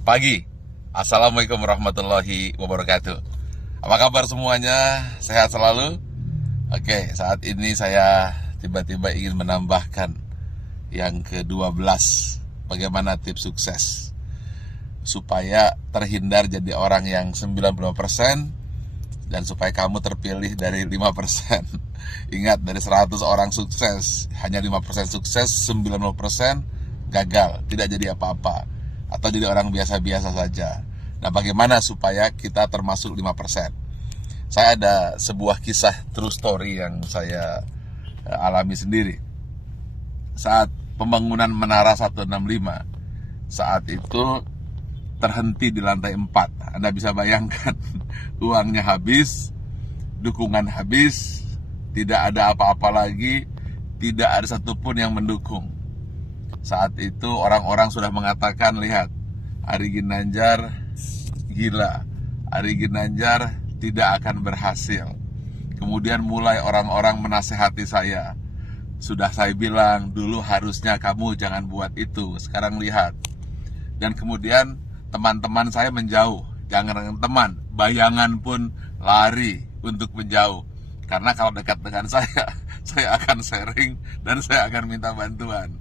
pagi. Assalamualaikum warahmatullahi wabarakatuh. Apa kabar semuanya? Sehat selalu? Oke, saat ini saya tiba-tiba ingin menambahkan yang ke-12. Bagaimana tips sukses supaya terhindar jadi orang yang 95% dan supaya kamu terpilih dari 5%. Ingat, dari 100 orang sukses, hanya 5% sukses, 90% gagal, tidak jadi apa-apa, atau jadi orang biasa-biasa saja. Nah, bagaimana supaya kita termasuk 5%? Saya ada sebuah kisah true story yang saya alami sendiri. Saat pembangunan Menara 165, saat itu terhenti di lantai 4. Anda bisa bayangkan, uangnya habis, dukungan habis, tidak ada apa-apa lagi, tidak ada satupun yang mendukung. Saat itu orang-orang sudah mengatakan, lihat, Ari Ginanjar gila, Ari Ginanjar tidak akan berhasil. Kemudian mulai orang-orang menasehati saya. Sudah saya bilang, dulu harusnya kamu jangan buat itu, sekarang lihat. Dan kemudian teman-teman saya menjauh. Jangan teman, bayangan pun lari untuk menjauh. Karena kalau dekat dengan saya akan sharing dan saya akan minta bantuan.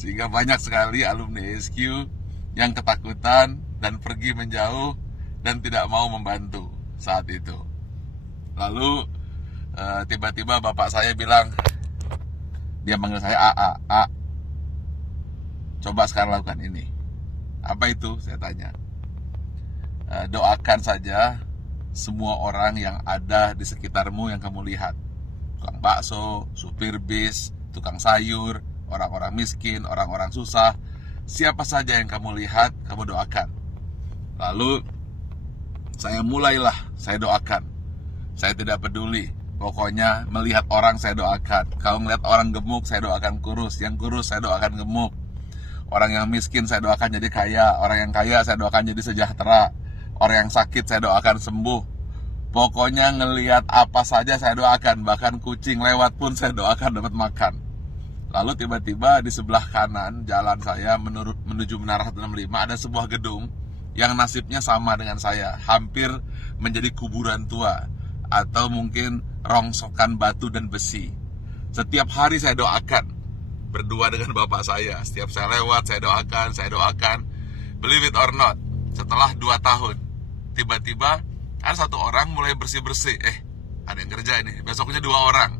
Sehingga banyak sekali alumni SQ yang ketakutan dan pergi menjauh dan tidak mau membantu saat itu. Lalu tiba-tiba bapak saya bilang, dia manggil saya A, coba sekarang lakukan ini. Apa itu? Saya tanya. Doakan saja semua orang yang ada di sekitarmu yang kamu lihat. Tukang bakso, supir bis, tukang sayur, orang-orang miskin, orang-orang susah. Siapa saja yang kamu lihat, kamu doakan. Lalu saya doakan. Saya tidak peduli. Pokoknya melihat orang saya doakan. Kalau melihat orang gemuk, saya doakan kurus. Yang kurus saya doakan gemuk. Orang yang miskin saya doakan jadi kaya. Orang yang kaya saya doakan jadi sejahtera. Orang yang sakit saya doakan sembuh. Pokoknya ngelihat apa saja saya doakan. Bahkan kucing lewat pun saya doakan dapat makan. Lalu tiba-tiba di sebelah kanan jalan saya menuju Menara 165 ada sebuah gedung yang nasibnya sama dengan saya. Hampir menjadi kuburan tua atau mungkin rongsokan batu dan besi. Setiap hari saya doakan. Berdua dengan bapak saya. Setiap saya lewat saya doakan. Believe it or not, setelah 2 tahun tiba-tiba ada satu orang mulai bersih-bersih. Ada yang kerja ini. Besoknya 2 orang,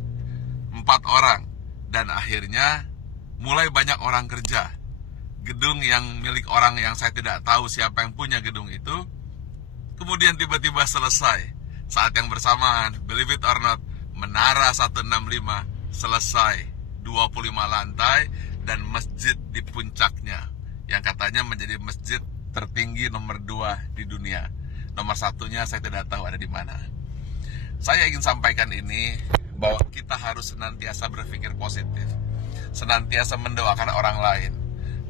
4 orang. Dan akhirnya mulai banyak orang kerja. Gedung yang milik orang yang saya tidak tahu siapa yang punya gedung itu, kemudian tiba-tiba selesai. Saat yang bersamaan, believe it or not, Menara 165 selesai, 25 lantai dan masjid di puncaknya, yang katanya menjadi masjid tertinggi nomor 2 di dunia. Nomor 1-nya saya tidak tahu ada di mana. Saya ingin sampaikan ini, bahwa kita harus senantiasa berpikir positif, senantiasa mendoakan orang lain,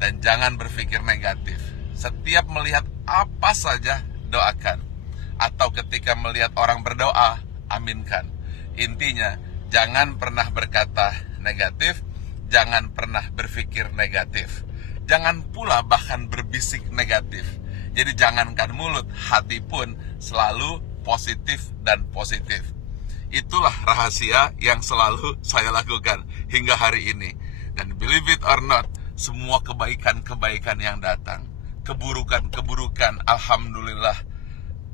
dan jangan berpikir negatif. Setiap melihat apa saja, doakan. Atau ketika melihat orang berdoa, aminkan. Intinya, jangan pernah berkata negatif, jangan pernah berpikir negatif. Jangan pula bahkan berbisik negatif. Jadi jangankan mulut, hati pun selalu positif dan positif. Itulah rahasia yang selalu saya lakukan hingga hari ini. Dan believe it or not, semua kebaikan-kebaikan yang datang, keburukan-keburukan, alhamdulillah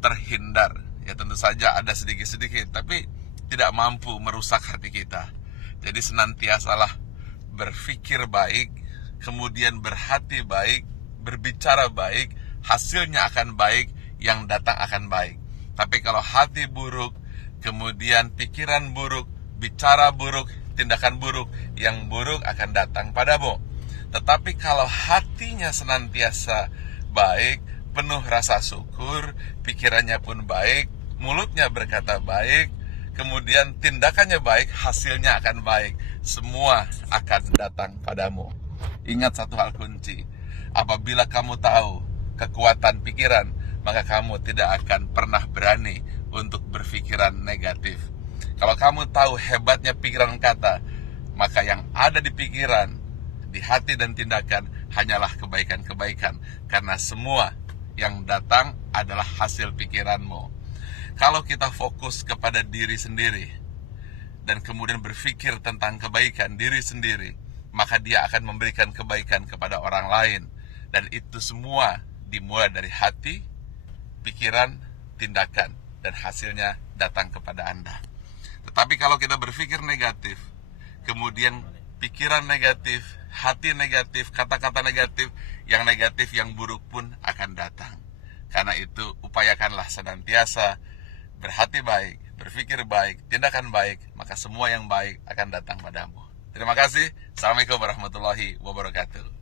terhindar. Ya tentu saja ada sedikit-sedikit, tapi tidak mampu merusak hati kita. Jadi senantiasalah berpikir baik, kemudian berhati baik, berbicara baik, hasilnya akan baik, yang datang akan baik. Tapi kalau hati buruk, kemudian pikiran buruk, bicara buruk, tindakan buruk, yang buruk akan datang padamu. Tetapi kalau hatinya senantiasa baik, penuh rasa syukur, pikirannya pun baik, mulutnya berkata baik, kemudian tindakannya baik, hasilnya akan baik. Semua akan datang padamu. Ingat satu hal kunci, apabila kamu tahu kekuatan pikiran, maka kamu tidak akan pernah berani untuk berpikiran negatif. Kalau kamu tahu hebatnya pikiran kata, maka yang ada di pikiran, di hati dan tindakan hanyalah kebaikan-kebaikan. Karena semua yang datang adalah hasil pikiranmu. Kalau kita fokus kepada diri sendiri dan kemudian berpikir tentang kebaikan diri sendiri, maka dia akan memberikan kebaikan kepada orang lain. Dan itu semua dimulai dari hati, pikiran, tindakan, dan hasilnya datang kepada Anda. Tetapi kalau kita berpikir negatif, kemudian pikiran negatif, hati negatif, kata-kata negatif, yang buruk pun akan datang. Karena itu upayakanlah senantiasa berhati baik, berpikir baik, tindakan baik, maka semua yang baik akan datang padamu. Terima kasih. Assalamualaikum warahmatullahi wabarakatuh.